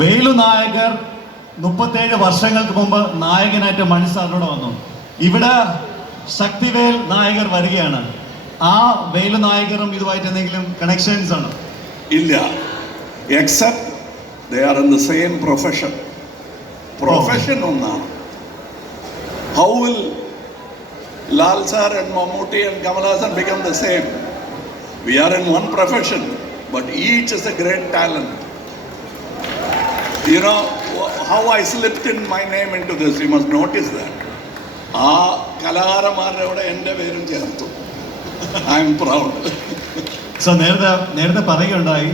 വേലു നായകർ 37 വർഷങ്ങൾക്ക് മുമ്പ് നായകനായിട്ട് മണി സാറിനോട് വന്നു. ഇവിടെ ശക്തിവേൽ നായകർ വരികയാണ്. ആ വേലു നായകരും ഇതുമായിട്ട് എന്തെങ്കിലും കണക്ഷൻസ് ആണ്? ഇല്ല, except they are in the same profession. Profession ഒന്നാണ്. How will Lal sir and Mammootty and Kamal Haasan become the same? We are in one profession, but each is a great talent. You know how I slipped in my name into this, you must notice that. ആ കലാകാരന്മാരുടെ എൻ്റെ പേരും ചേർത്തു. I am proud. So നേരത്തെ പറയുകയുണ്ടായി,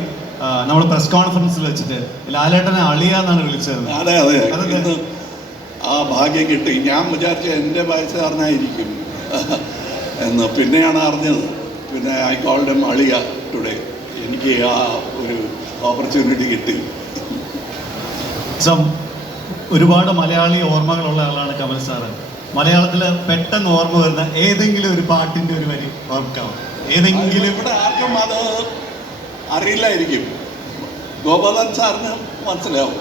നമ്മൾ press കോൺഫറൻസിൽ വെച്ചിട്ട് ലാലേട്ടനെ അളിയ എന്നാണ് വിളിച്ചത്. അതെ അതെ, ആ ഭാഗ്യം കിട്ടി. ഞാൻ വിചാരിച്ച എൻ്റെ വയസ്സുകാരനായിരിക്കും എന്ന് പിന്നെയാണ് അറിഞ്ഞത്. പിന്നെ ഐ കോൾഡ് ഹിം അളിയ ടുഡേ. എനിക്ക് ആ ഒരു ഓപ്പർച്യൂണിറ്റി കിട്ടി. ഒരുപാട് മലയാളി ഓർമ്മകളുള്ള ആളാണ് കമൽ സാറ്. മലയാളത്തിൽ പെട്ടെന്ന് ഓർമ്മ വരുന്ന ഏതെങ്കിലും ഒരു പാട്ടിന്റെ ഒരു വരി ഓർക്കാവും? ഏതെങ്കിലും? ഇവിടെ ആർക്കും അത് അറിയില്ലായിരിക്കും. ഗോപാലൻ സാറിന് മനസ്സിലാവും.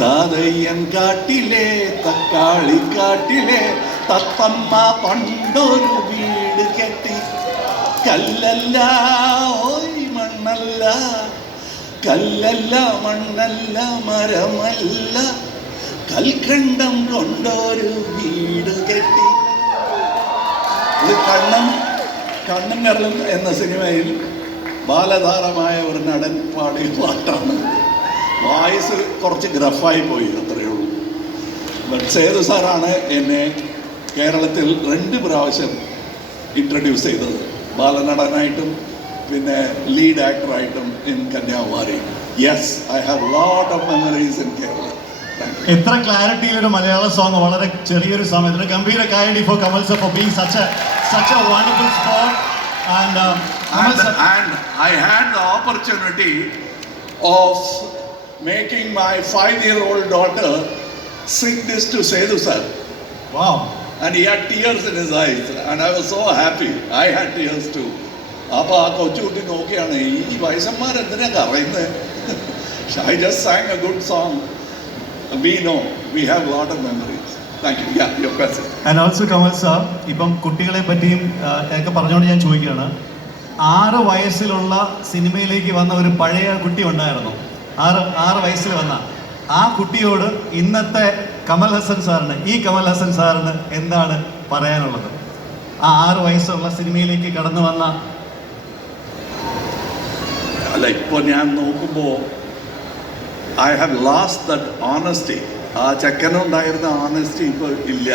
താതയ്യൻ കാട്ടിലെ തക്കാളി കാട്ടിലെ തത്തമ്മ പണ്ടൊരു വീട് കെട്ടി, കല്ലല്ല ഓയ് മണ്ണല്ല, കല്ലല്ല മണ്ണല്ല മരമല്ല, കൽക്കണ്ടം കൊണ്ടൊരു വീട് കെട്ടി. ഇത് കണ്ണും കരളും എന്ന സിനിമയിൽ ബാലതാരമായ ഒരു നടൻ പാടിയ പാട്ടാണ്. വായിസ് കുറച്ച് ഗ്രഫായി പോയി, അത്രയേ ഉള്ളൂ. ബട്ട് സേതു സാറാണ് എന്നെ കേരളത്തിൽ 2 പ്രാവശ്യം ഇൻട്രൊഡ്യൂസ് ചെയ്തത്, ബാലനടനായിട്ടും പിന്നെ ലീഡ് ആക്ടറായിട്ടും in Kanyakumari. Yes, I have lot of memories in Kerala. എത്ര ക്ലാരിറ്റിയിലൊരു മലയാള സോങ് വളരെ ചെറിയൊരു സമയത്തിന് ഗംഭീര കായടി for Kamal sir for being such a wonderful sport. And I had the opportunity of making my 5-year-old daughter sing this to Sethu sir. Wow. And he had tears in his eyes and I was so happy. I had tears too. അപ്പോൾ ആ കൊച്ചുകുട്ടി നോക്കിയാണ്, ഈ വയസ്സന്മാരെന്തിനാ കറയുന്നത്? I just sang a good song. We know, we have a lot of memories. Thank you. Yeah, your question. And also Kamal sir, ഇപ്പം കുട്ടികളെ പറ്റിയും ഒക്കെ പറഞ്ഞുകൊണ്ട് ഞാൻ ചോദിക്കുകയാണ്, 6 വയസ്സിലുള്ള സിനിമയിലേക്ക് വന്ന ഒരു പഴയ കുട്ടി ഉണ്ടായിരുന്നു. 6 വയസ്സിൽ വന്ന ആ കുട്ടിയോട് ഇന്നത്തെ കമൽ ഹസൻ സാറിന്, ഈ കമൽ ഹസൻ സാറിന് എന്താണ് പറയാനുള്ളത്? ആ 6 വയസ്സുള്ള സിനിമയിലേക്ക് കടന്നു വന്ന അല്ല, ഇപ്പോൾ ഞാൻ നോക്കുമ്പോൾ I have last that honesty. ആ ചെക്കനുണ്ടായിരുന്ന ഓണസ്റ്റി ഇപ്പോൾ ഇല്ല.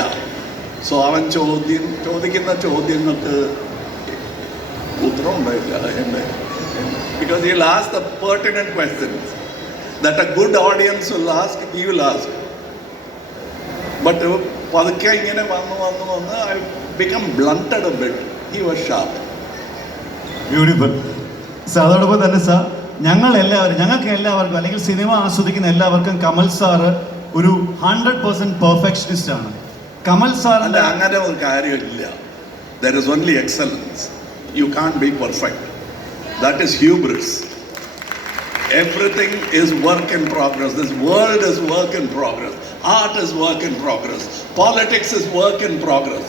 സോ അവൻ ചോദിക്കുന്ന ചോദ്യങ്ങൾക്ക് ഉത്തരം ഉണ്ടായില്ല എൻ്റെ. Because he will ask the pertinent questions that a good audience will ask, he will ask. But പതുക്കെ ഇങ്ങനെ വന്ന് I become blunted a bit. He was sharp. Beautiful. Sir, അതോടൊപ്പം തന്നെ സാർ, ഞങ്ങൾക്ക് എല്ലാവർക്കും അല്ലെങ്കിൽ സിനിമ ആസ്വദിക്കുന്ന എല്ലാവർക്കും കമൽ സാറ് ഒരു 100% പെർഫെക്ഷനിസ്റ്റ് ആണ്. കമൽ സാറിന്റെ അങ്ങനെ ഒരു കാര്യമില്ല. There is only excellence. You can't be perfect. That is hubris. Everything is work in progress. This world is work in progress. Art is work in progress. Politics is work in progress.